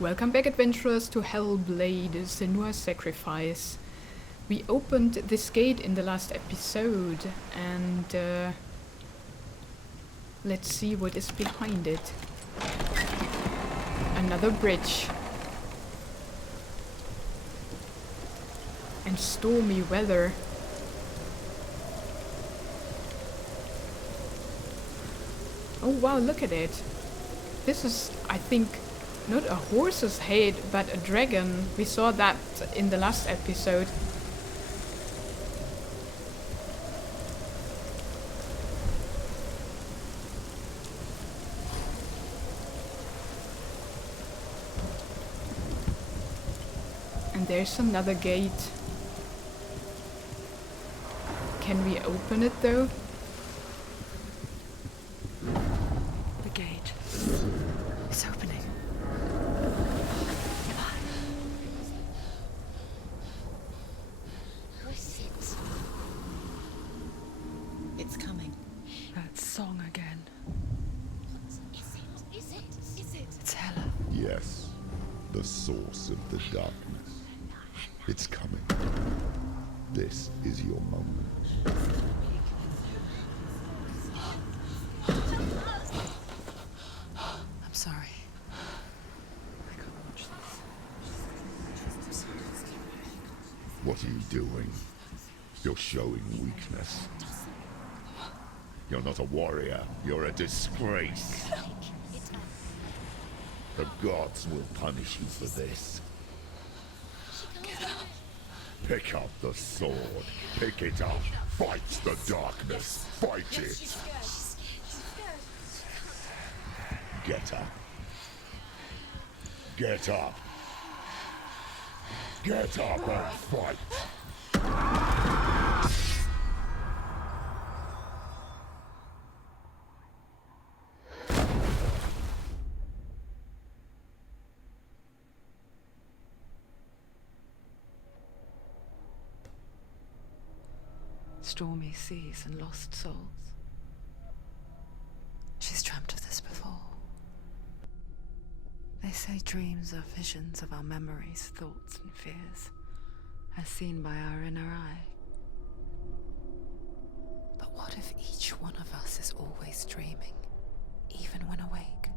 Welcome back, adventurers, to Hellblade, Senua's Sacrifice. We opened this gate in the last episode, and let's see what is behind it. Another bridge. And stormy weather. Oh wow, look at it. This is, I think, not a horse's head, but a dragon. We saw that in the last episode. And there's another gate. Can we open it though? The gate. It's opening. It's coming. That song again. Is it? It's Hella. Yes, the source of the darkness. It's coming. This is your moment. I'm sorry. I can't watch this. What are you doing? You're showing weakness. You're not a warrior. You're a disgrace. The gods will punish you for this. Pick up the sword. Pick it up. Fight the darkness. Fight it. Get up. Get up. Get up and fight. Stormy seas and lost souls. She's dreamt of this before. They say dreams are visions of our memories, thoughts and fears, as seen by our inner eye. But what if each one of us is always dreaming, even when awake,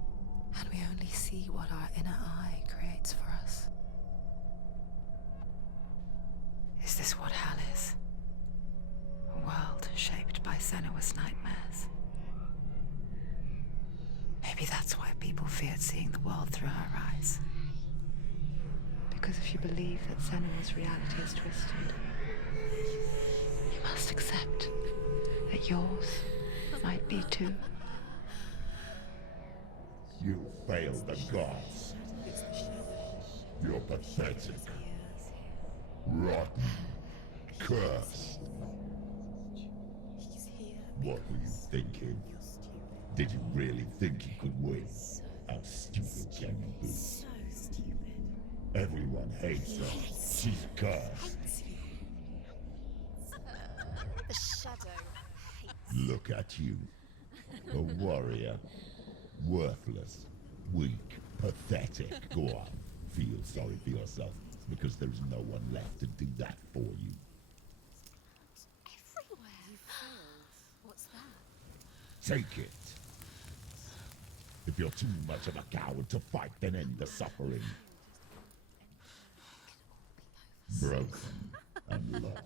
and we only see what our inner eye creates for us? Is this what hell is? A world shaped by Senua's nightmares. Maybe that's why people feared seeing the world through her eyes. Because if you believe that Senua's reality is twisted, you must accept that yours might be too. You failed the gods. You're pathetic. Rotten. Cursed. What were you thinking? Did you really think you could win? How stupid can you be? So stupid. Everyone hates her. She's cursed. The shadow hates. Look at you. A warrior. Worthless. Weak. Pathetic. Go on. Feel sorry for yourself, because there is no one left to do that for you. Everywhere. You failed. What's that? Take it. If you're too much of a coward to fight, then end the suffering. Broken and lost.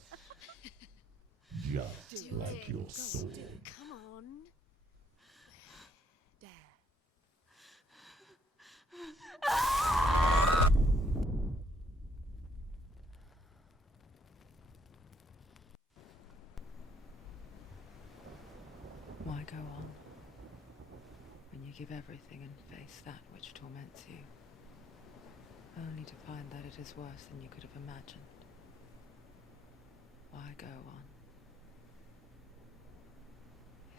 Just like your soul. Come on. There. Why go on when you give everything and face that which torments you, only to find that it is worse than you could have imagined? Why go on?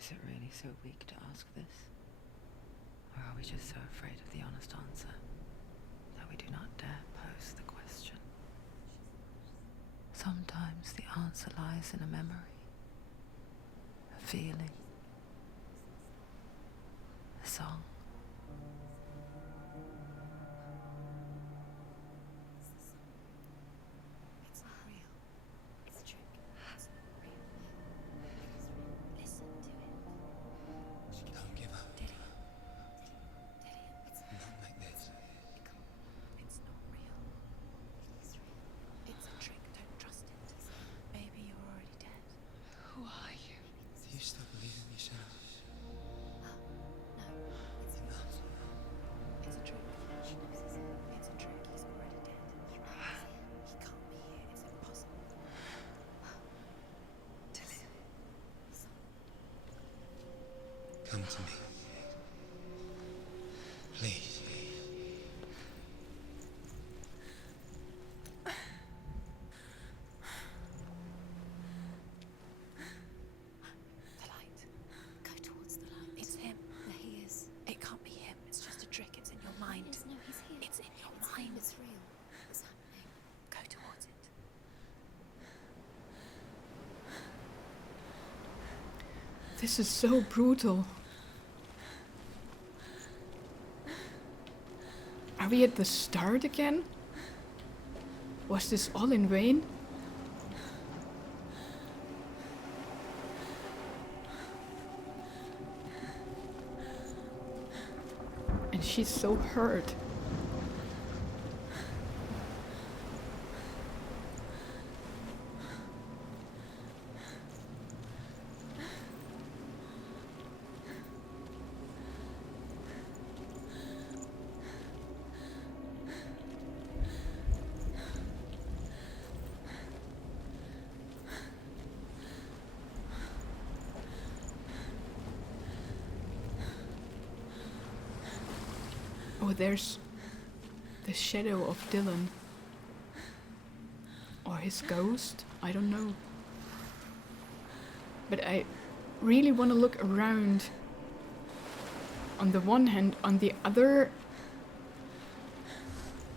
Is it really so weak to ask this? Or are we just so afraid of the honest answer that we do not dare pose the question? Sometimes the answer lies in a memory, a feeling, a song. Come to me. Please. The light. Go towards the light. It's him. There he is. It can't be him. It's just a trick. It's in your mind. No, he's here. It's in your mind. It's real. What's happening? Go towards it. This is so brutal. Are we at the start again? Was this all in vain? And she's so hurt. Oh, there's the shadow of Dylan. Or his ghost, I don't know. But I really want to look around. On the one hand, on the other,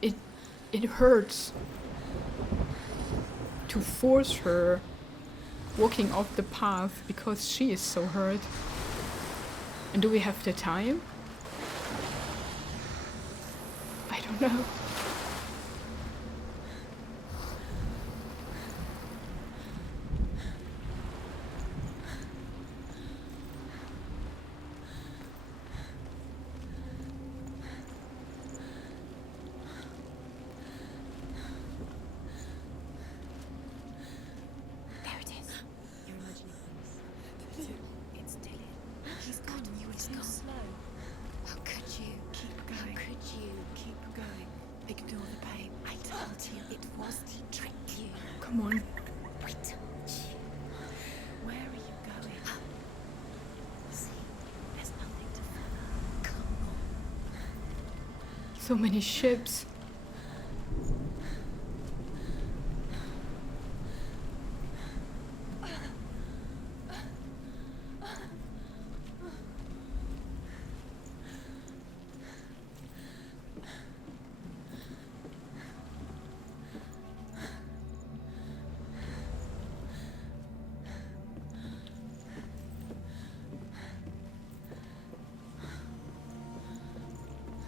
it hurts to force her walking off the path because she is so hurt. And do we have the time? I don't know. There it is. You're imagining things. It's Dylan. He's gone. He's gone. Slow. How could you? Keep going. How could you? Keep going. Ignore the pain. I told you it was to trick you. Come on. I told you. Where are you going? See, there's nothing to follow. Come on. So many ships.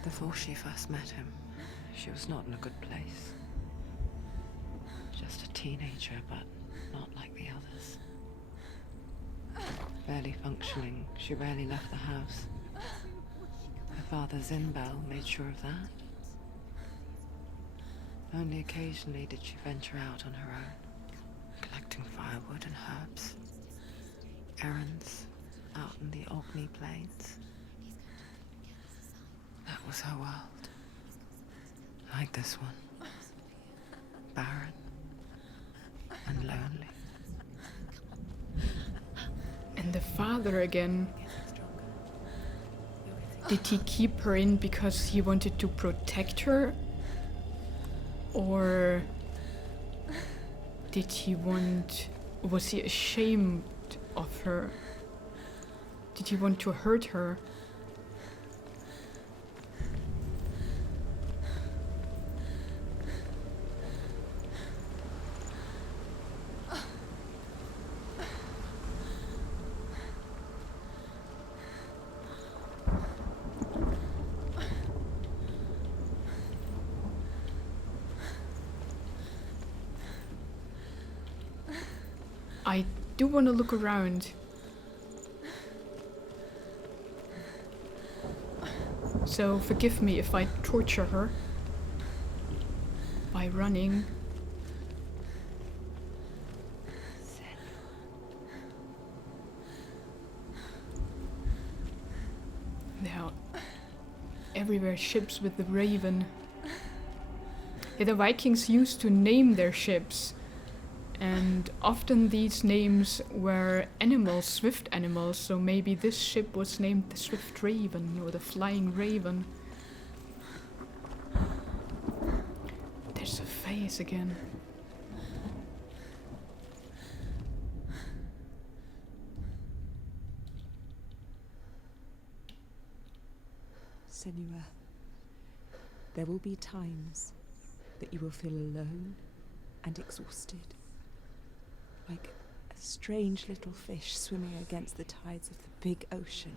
Before she first met him, she was not in a good place. Just a teenager, but not like the others. Barely functioning, she rarely left the house. Her father, Zinbel, made sure of that. Only occasionally did she venture out on her own, collecting firewood and herbs. Errands out in the Orkney Plains. That was her world. Like this one. Barren. And lonely. And the father again. Did he keep her in because he wanted to protect her? Or did he was he ashamed of her? Did he want to hurt her? I do want to look around. So forgive me if I torture her by running. There are everywhere ships with the raven. Yeah, the Vikings used to name their ships. And often these names were animals, swift animals, so maybe this ship was named the Swift Raven or the Flying Raven. There's a face again. Senua, there will be times that you will feel alone and exhausted, like a strange little fish swimming against the tides of the big ocean.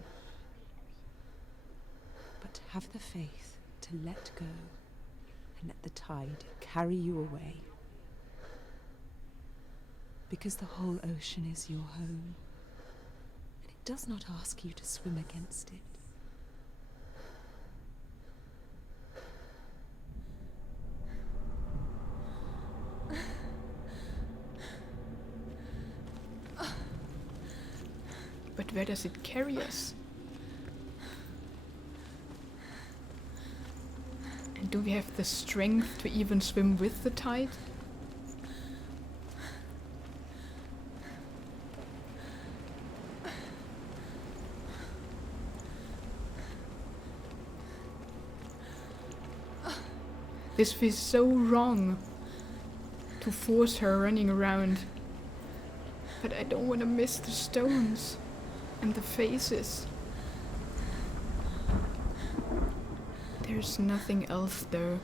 But have the faith to let go and let the tide carry you away. Because the whole ocean is your home, and it does not ask you to swim against it. But where does it carry us? And do we have the strength to even swim with the tide? This feels so wrong to force her running around. But I don't want to miss the stones and the faces. There's nothing else though.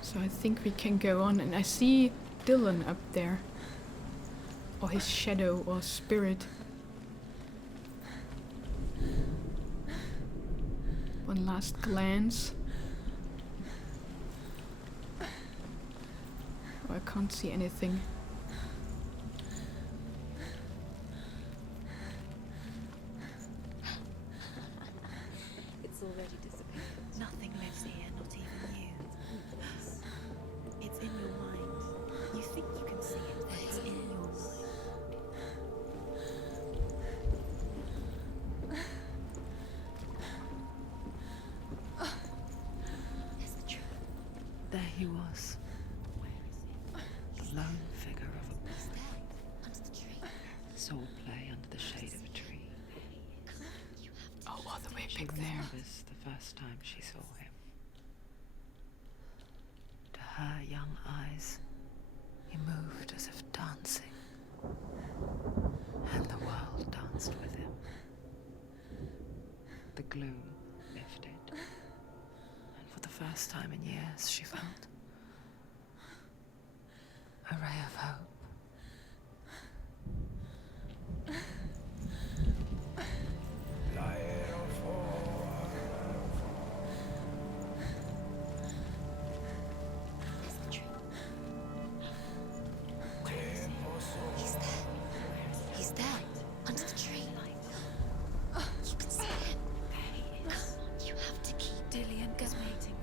So I think we can go on, and I see Dylan up there. Or his shadow or spirit. One last glance. Oh, I can't see anything. It's already disappeared. Nothing lives here, not even you. It's in your mind. You think you can see it, but it's in your mind. There's the truth. There he was, Where is it? the lone figure of a He's there, under the tree. sword play under the shade of a tree. You have to. Oh, all the way She back there. remembers the first time she saw him. To her young eyes, he moved as if dancing, and the world danced with him. The gloom lifted, and for the first time in years, she felt a ray of hope. There's the tree. Where is he? He's there. Where is he? He's there, under the tree. You can see him. There he is. Come on, you have to keep Dillian waiting.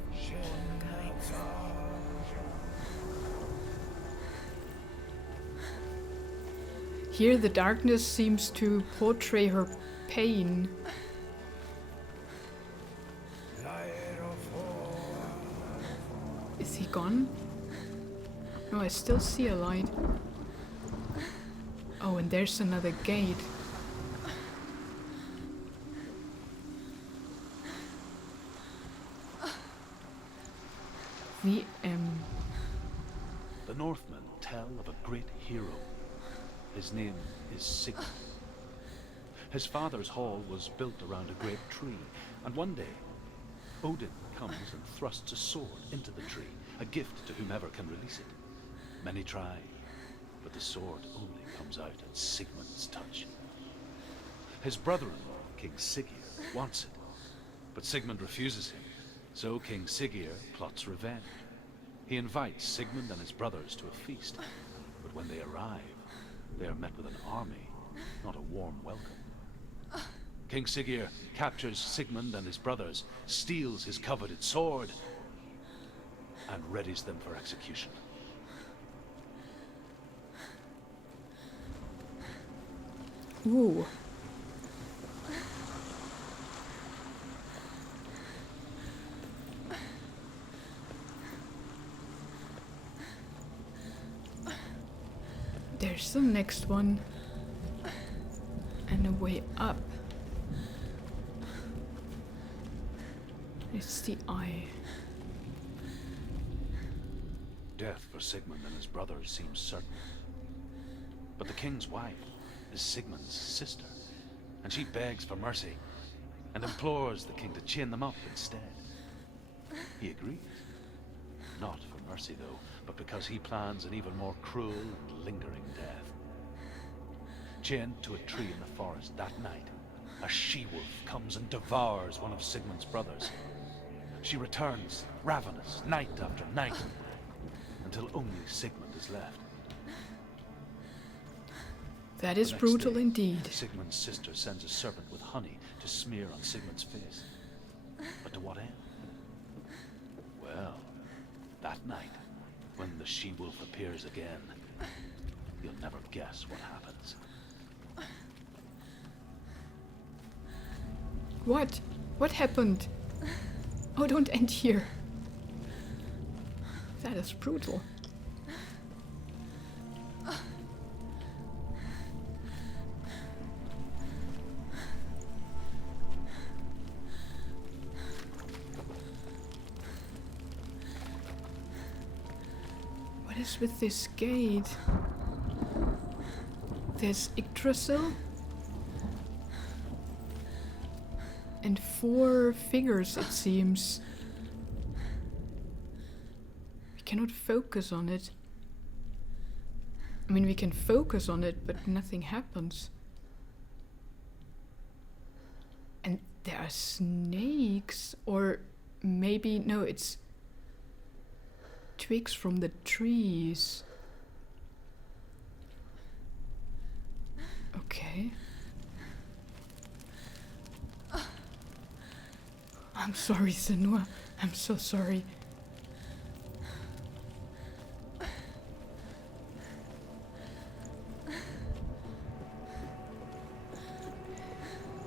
Here the darkness seems to portray her pain. Is he gone? No, I still see a light. Oh, and there's another gate. The Northmen tell of a great hero. His name is Sigmund. His father's hall was built around a great tree, and one day, Odin comes and thrusts a sword into the tree, a gift to whomever can release it. Many try, but the sword only comes out at Sigmund's touch. His brother-in-law, King Siggeir, wants it, but Sigmund refuses him, so King Siggeir plots revenge. He invites Sigmund and his brothers to a feast, but when they arrive, they are met with an army, not a warm welcome. King Siggeir captures Sigmund and his brothers, steals his coveted sword, and readies them for execution. Ooh. There's the next one. And a way up. It's the eye. Death for Sigmund and his brothers seems certain. But the king's wife is Sigmund's sister, and she begs for mercy and implores the king to chain them up instead. He agrees. Not for mercy, though, but because he plans an even more cruel and lingering death. Chained to a tree in the forest that night, a she-wolf comes and devours one of Sigmund's brothers. She returns, ravenous, night after night, until only Sigmund is left. That is The next brutal day, indeed. Sigmund's sister sends a serpent with honey to smear on Sigmund's face. But to what end? Well, that night, when the she-wolf appears again, you'll never guess what happens. What? What happened? Oh, don't end here. That is brutal. What is with this gate? There's Yggdrasil. And 4 figures, it seems. We cannot focus on it. I mean, we can focus on it, but nothing happens. And there are snakes, or maybe, no, it's twigs from the trees. Okay. I'm sorry, Senua. I'm so sorry.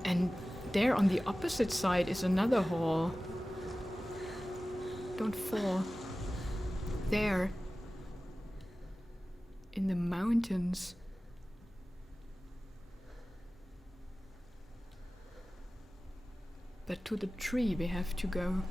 And there on the opposite side is another hall. Don't fall. There. In the mountains. But to the tree we have to go.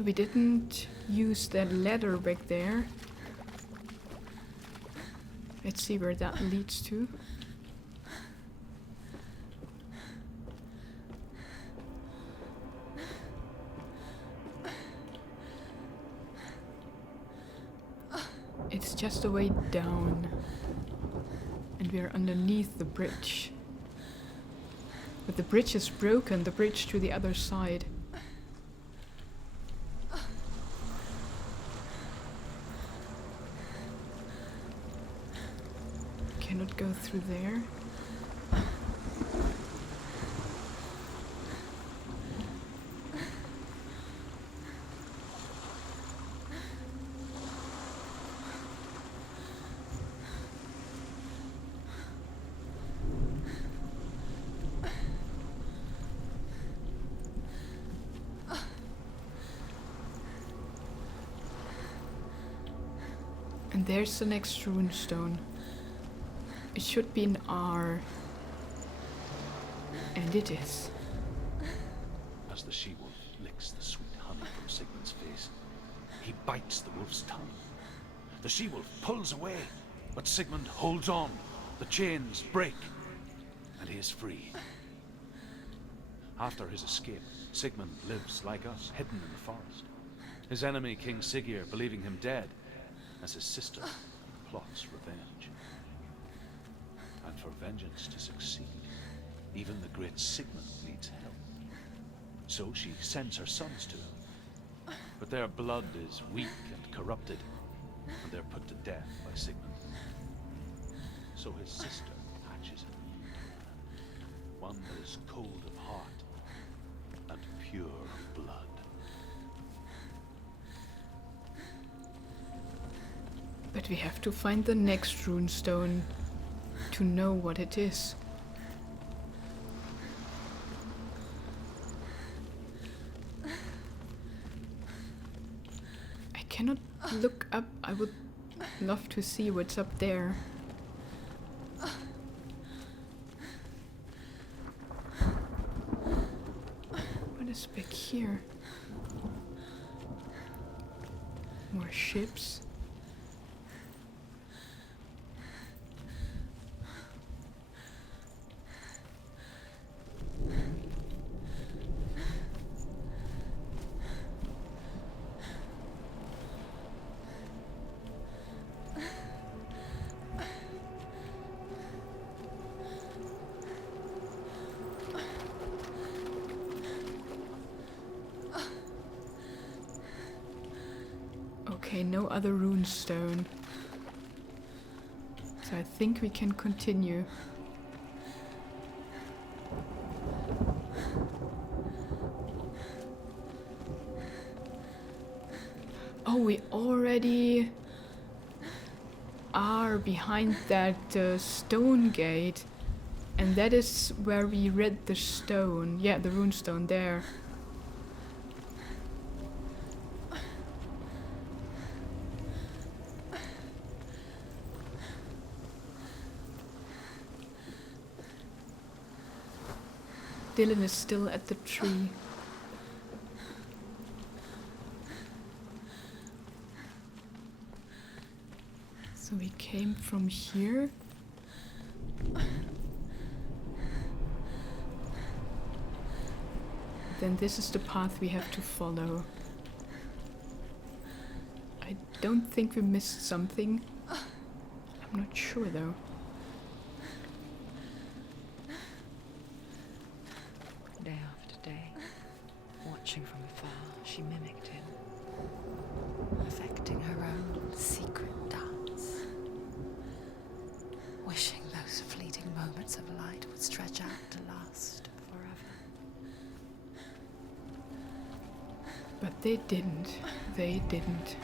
We didn't use that ladder back there. Let's see where that leads to. It's just a way down. And we are underneath the bridge. But the bridge is broken, the bridge to the other side. Cannot go through there. And there's the next rune stone. It should be an R. And it is. As the she-wolf licks the sweet honey from Sigmund's face, he bites the wolf's tongue. The she-wolf pulls away, but Sigmund holds on. The chains break, and he is free. After his escape, Sigmund lives like us, hidden in the forest. His enemy, King Siggeir, believing him dead, as his sister plots revenge. And for vengeance to succeed, even the great Sigmund needs help. So she sends her sons to him. But their blood is weak and corrupted, and they're put to death by Sigmund. so his sister hatches him. One that is cold of heart and pure of blood. But we have to find the next runestone to know what it is. I cannot look up. I would love to see what's up there. What is back here? More ships. Okay, no other runestone. So I think we can continue. Oh, we already are behind that stone gate. And that is where we read the stone. Yeah, the runestone there. Dylan is still at the tree. So we came from here. Then this is the path we have to follow. I don't think we missed something. I'm not sure though. Day after day, watching from afar, she mimicked him, affecting her own secret dance, wishing those fleeting moments of light would stretch out to last forever. But they didn't. They didn't.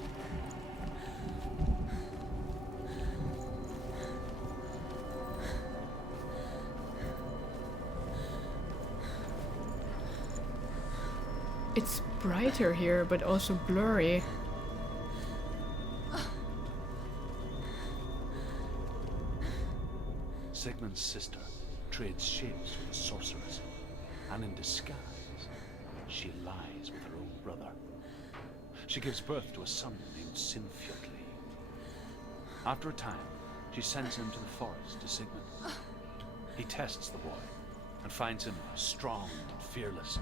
It's brighter here, but also blurry. Sigmund's sister trades shapes with a sorceress, and in disguise, she lies with her own brother. She gives birth to a son named Sinfjotli. After a time, she sends him to the forest to Sigmund. He tests the boy and finds him strong and fearless,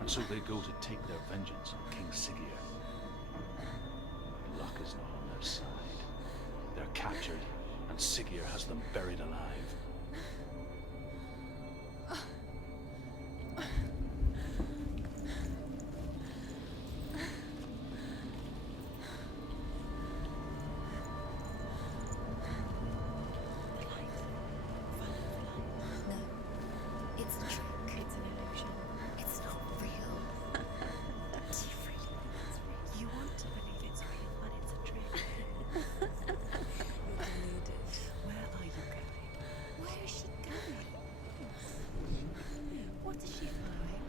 and so they go to take their vengeance on King Siggeir. Luck is not on their side. They're captured, and Siggeir has them buried alive. No, it's a trick. It's an illusion. It's not real. It's real. You want to believe it's real, but it's a trick. You're deluded. Where are you going? Where is she going? What is she following?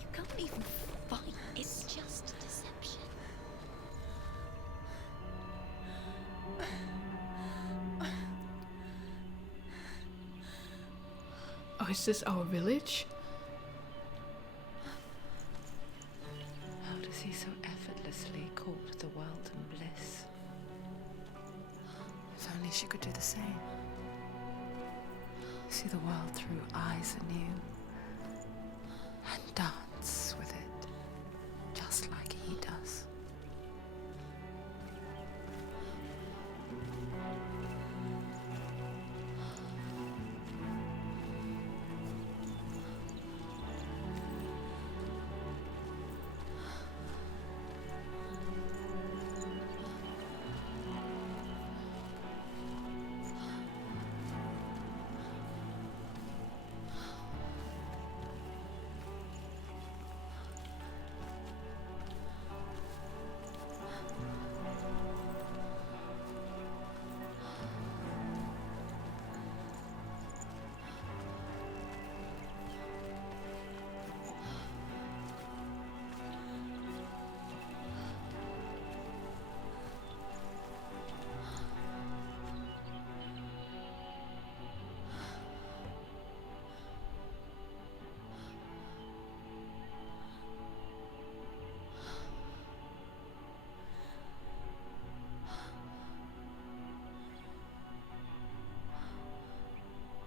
You can't even fight. It's just deception. Oh, is this our village? How does he so effortlessly court the world and bliss? If only she could do the same. See the world through eyes anew and dance with it, just like he does.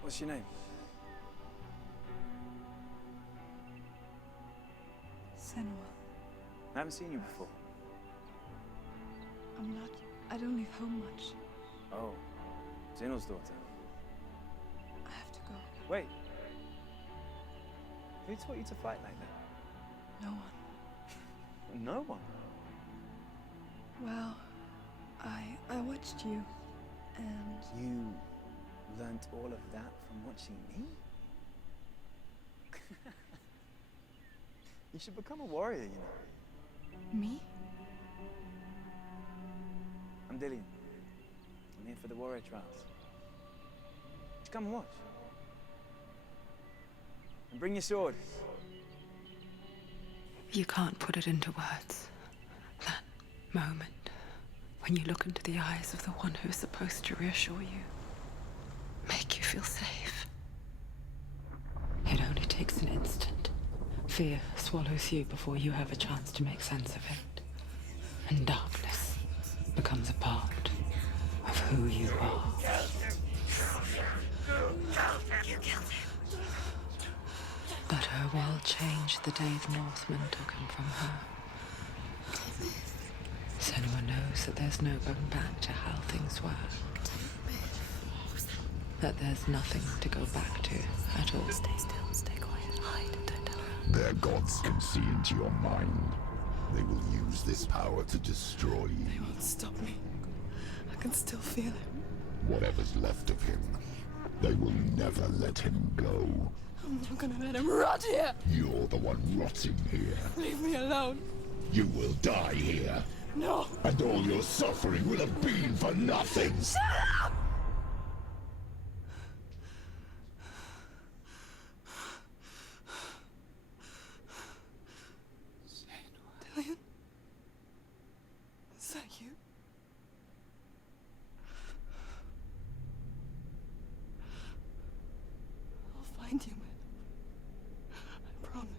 What's your name? Senua. I haven't seen you before. I don't leave home much. Oh, Zenua's daughter. I have to go. Wait. Who taught you to fight like that? No one. No one. Well, I watched you, and You learnt all of that from watching me? You should become a warrior, you know. me? I'm Dillian. I'm here for the warrior trials. Just come and watch. And bring your sword. You can't put it into words. That moment when you look into the eyes of the one who is supposed to reassure you, make you feel safe. It only takes an instant. Fear swallows you before you have a chance to make sense of it. And darkness becomes a part of who you are. You killed him. But her world changed the day the Northmen took him from her. Senua knows that there's no going back to how things were. That there's nothing to go back to at all. Stay still, stay quiet, hide, don't tell her. Their gods can see into your mind. They will use this power to destroy you. They won't stop me. I can still feel it. Whatever's left of him, they will never let him go. I'm not gonna let him rot here. You're the one rotting here. Leave me alone. You will die here. No. And all your suffering will have been for nothing. Shut up! Dillian? Is that you? I'll find you, man. I promise.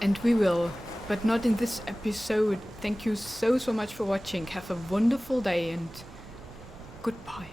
And we will, but not in this episode. Thank you so much for watching. Have a wonderful day and goodbye.